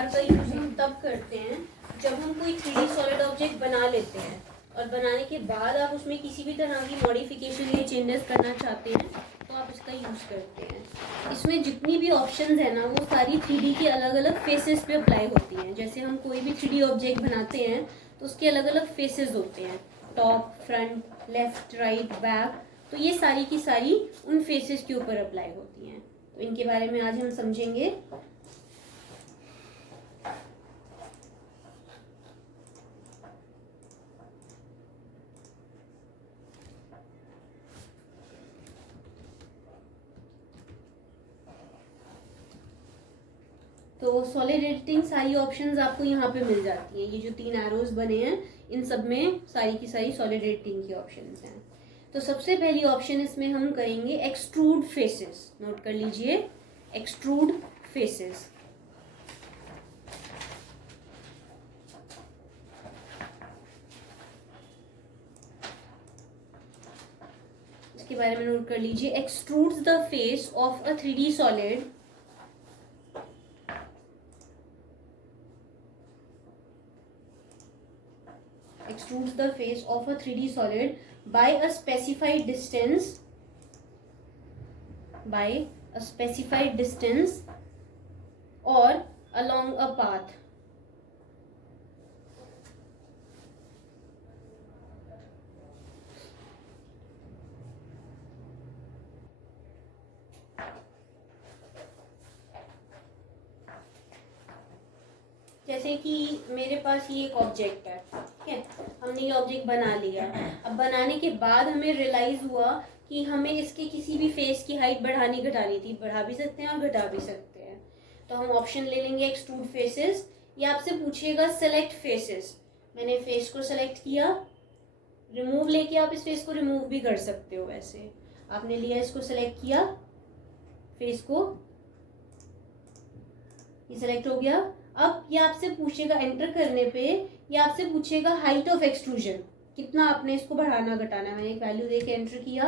बार का यूज हम तब करते हैं जब हम कोई 3D सॉलिड ऑब्जेक्ट बना लेते हैं और बनाने के बाद आप उसमें किसी भी तरह की मॉडिफिकेशन या चेंजेस करना चाहते हैं तो आप इसका यूज़ करते हैं। इसमें जितनी भी ऑप्शंस है ना वो सारी 3D के अलग अलग फेसेस पे अप्लाई होती हैं। जैसे हम कोई भी 3D ऑब्जेक्ट बनाते हैं तो उसके अलग अलग फेसेस होते हैं, top, front, left, right, back. तो ये सारी की सारी उन फेसेस के ऊपर अप्लाई होती हैं। तो इनके बारे में आज हम समझेंगे। तो सॉलिड एडिटिंग सारी ऑप्शंस आपको यहाँ पे मिल जाती हैं। ये जो 3 एरोज बने हैं इन सब में सारी की सारी सॉलिड एडिटिंग की ऑप्शंस हैं। तो सबसे पहली ऑप्शन इसमें हम करेंगे एक्सट्रूड फेसेस। नोट कर लीजिए, एक्सट्रूड फेसेस। इसके बारे में नोट कर लीजिए, extrudes the face of a 3D solid extrudes the face of a 3D solid by a specified distance or along a path. जैसे कि मेरे पास ये एक ऑब्जेक्ट है, ठीक है, हमने ये ऑब्जेक्ट बना लिया। अब बनाने के बाद हमें रियलाइज हुआ कि हमें इसके किसी भी फेस की हाइट बढ़ानी घटानी थी। बढ़ा भी सकते हैं और घटा भी सकते हैं। तो हम ऑप्शन ले लेंगे एक्सट्रूड फेसेस। ये आपसे पूछेगा सेलेक्ट फेसेस। मैंने फेस को सेलेक्ट किया, रिमूव लेके आप इस फेस को रिमूव भी कर सकते हो। वैसे आपने लिया, इसको सेलेक्ट किया, फेस को, ये सेलेक्ट हो गया। अब ये आपसे पूछेगा एंटर करने पे, ये आपसे पूछेगा हाइट ऑफ एक्सट्रूजन, कितना आपने इसको बढ़ाना घटाना है। मैंने एक वैल्यू देके एंटर किया।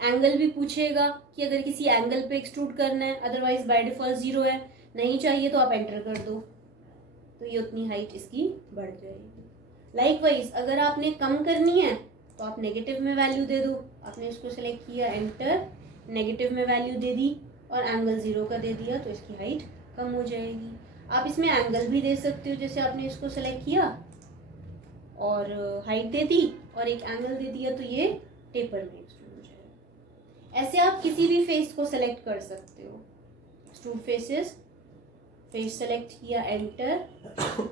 एंगल भी पूछेगा कि अगर किसी एंगल पे एक्सट्रूड करना है, अदरवाइज बाय डिफॉल्ट 0 है। नहीं चाहिए तो आप एंटर कर दो, तो ये उतनी हाइट इसकी बढ़ जाएगी। लाइकवाइज अगर आपने कम करनी है तो आप नेगेटिव में वैल्यू दे दो। आपने इसको सेलेक्ट किया, एंटर, नेगेटिव में वैल्यू दे दी और एंगल 0 का दे दिया, तो इसकी हाइट कम हो जाएगी। आप इसमें एंगल भी दे सकते हो। जैसे आपने इसको सेलेक्ट किया और हाइट दे दी और एक एंगल दे दिया, तो ये टेपर में एक्सट्रूड हो जाएगा। ऐसे आप किसी भी फेस को सेलेक्ट कर सकते हो। एक्सट्रूड फेसेस, फेस सेलेक्ट किया, एंटर,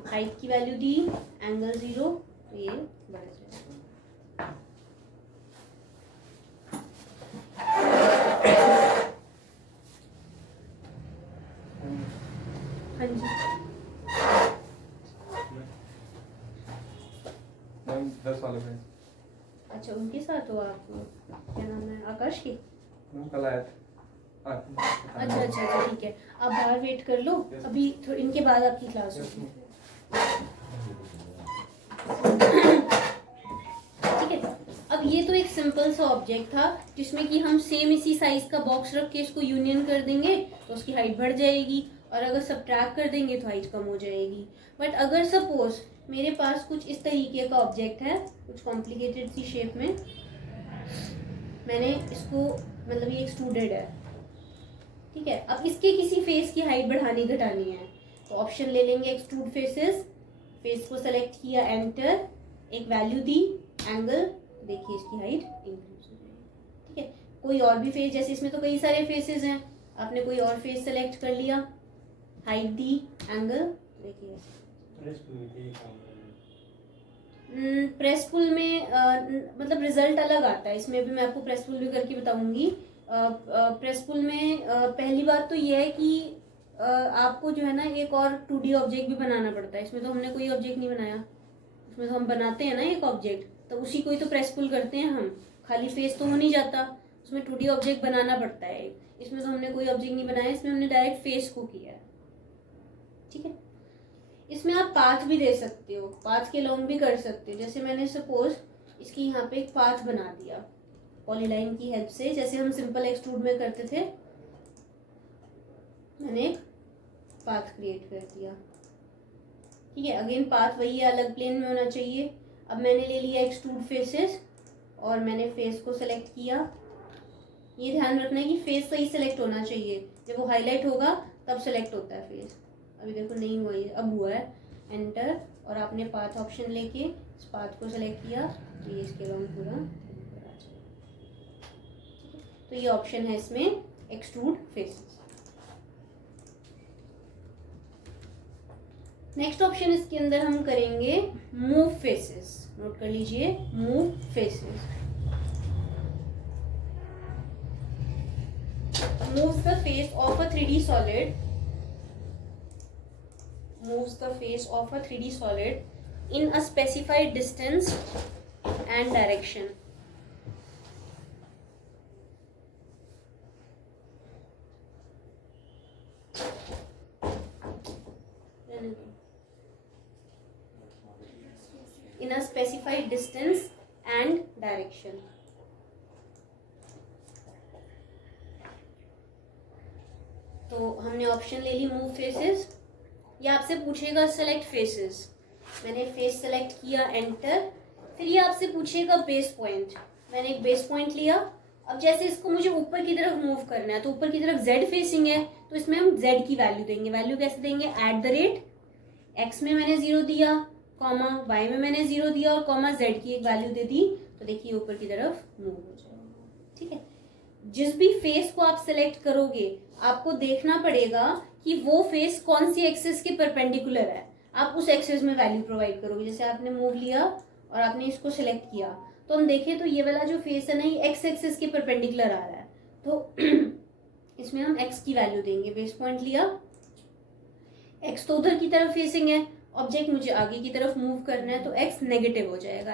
हाइट की वैल्यू दी, एंगल 0, तो ये बढ़ जाएगा। हाँ जी, 10 वाले में। अच्छा, उनके साथ हो आप? क्या नाम है, आकाश की? कल आया था। अच्छा अच्छा अच्छा, ठीक है। आप बाहर वेट कर लो, अभी थोड़ी इनके बाद आपकी क्लास होगी। ठीक है। अब ये तो एक सिंपल सा ऑब्जेक्ट था जिसमें कि हम सेम इसी साइज का बॉक्स रख के इसको यूनियन कर देंगे तो उसकी हाइट बढ़ जाएगी, और अगर सब्ट्रैक्ट कर देंगे तो हाइट कम हो जाएगी। बट अगर सपोज मेरे पास कुछ इस तरीके का ऑब्जेक्ट है, कुछ कॉम्प्लिकेटेड सी शेप में, मैंने इसको, मतलब ये एक्सट्रूडेड है, ठीक है। अब इसके किसी फेस की हाइट बढ़ानी घटानी है तो ऑप्शन ले लेंगे एक्सट्रूड फेसेस। फेस को सेलेक्ट किया, एंटर, एक वैल्यू दी, एंगल, देखिए इसकी हाइट इंक्रीज हो जाएगी। ठीक है। कोई और भी फेस, जैसे इसमें तो कई सारे फेसेस हैं, आपने कोई और फेस सेलेक्ट कर लिया, हाइट दी, एंगल, देखिए प्रेस पुल में मतलब रिजल्ट अलग आता है। इसमें भी मैं आपको प्रेस पुल भी करके बताऊंगी। प्रेस पुल में पहली बात तो ये है कि आपको जो है ना एक और 2D ऑब्जेक्ट भी बनाना पड़ता है। इसमें तो हमने कोई ऑब्जेक्ट नहीं बनाया, इसमें तो हम बनाते हैं ना एक ऑब्जेक्ट, तो उसी को ही तो प्रेस पुल करते हैं हम। खाली फेस तो हो नहीं जाता, उसमें 2D ऑब्जेक्ट बनाना पड़ता है। इसमें तो हमने कोई ऑब्जेक्ट नहीं बनाया, इसमें हमने डायरेक्ट फेस को किया है। ठीक है। इसमें आप पाथ भी दे सकते हो, पाथ के लॉन्ग भी कर सकते हो। जैसे मैंने सपोज इसकी यहाँ पे एक पाथ बना दिया पॉलीलाइन की हेल्प से, जैसे हम सिंपल एक्सट्रूड में करते थे। मैंने एक पाथ क्रिएट कर दिया, ठीक है, अगेन पाथ वही है, अलग प्लेन में होना चाहिए। अब मैंने ले लिया एक्सट्रूड फेसेस और मैंने फेस को सेलेक्ट किया। ये ध्यान रखना है कि फेस सही सेलेक्ट होना चाहिए, जब वो हाईलाइट होगा तब सेलेक्ट होता है फेस। अभी देखो नहीं हुआ, ये अब हुआ है। एंटर, और आपने पाथ ऑप्शन लेके इस पाथ को सेलेक्ट किया तो ये इसके अराउंड पूरा ऊपर आ जाएगा। तो ये ऑप्शन है इसमें एक्सट्रूड फेसेस। नेक्स्ट ऑप्शन इसके अंदर हम करेंगे मूव फेसेस। नोट कर लीजिए, move faces. moves the face of a 3D solid, moves the face of a 3D solid in a specified distance and direction. In a specified distance and direction. तो हमने option ले ली move faces. ये आपसे पूछेगा select faces, मैंने face select किया, enter. फिर ये आपसे पूछेगा बेस पॉइंट, मैंने एक बेस पॉइंट लिया। अब जैसे इसको मुझे ऊपर की तरफ मूव करना है, तो ऊपर की तरफ जेड फेसिंग है तो इसमें हम जेड की वैल्यू देंगे। वैल्यू कैसे देंगे? @x में मैंने 0 दिया, कॉमा y में मैंने 0 दिया और कॉमा z की एक वैल्यू दे दी, तो देखिए ऊपर की तरफ मूव हो जाएगा। ठीक है, जिस भी फेस को आप सेलेक्ट करोगे आपको देखना पड़ेगा कि वो फेस कौन सी एक्सिस के परपेंडिकुलर है, आप उस एक्सिस में वैल्यू प्रोवाइड करोगे। जैसे आपने मूव लिया और आपने इसको सिलेक्ट किया, तो हम देखें तो ये वाला जो फेस है ना, ये एक्स एक्सिस के परपेंडिकुलर आ रहा है, तो इसमें हम एक्स की वैल्यू देंगे। बेस पॉइंट लिया, एक्स तो उधर की तरफ फेसिंग है, ऑब्जेक्ट मुझे आगे की तरफ मूव करना है, तो एक्स नेगेटिव हो जाएगा।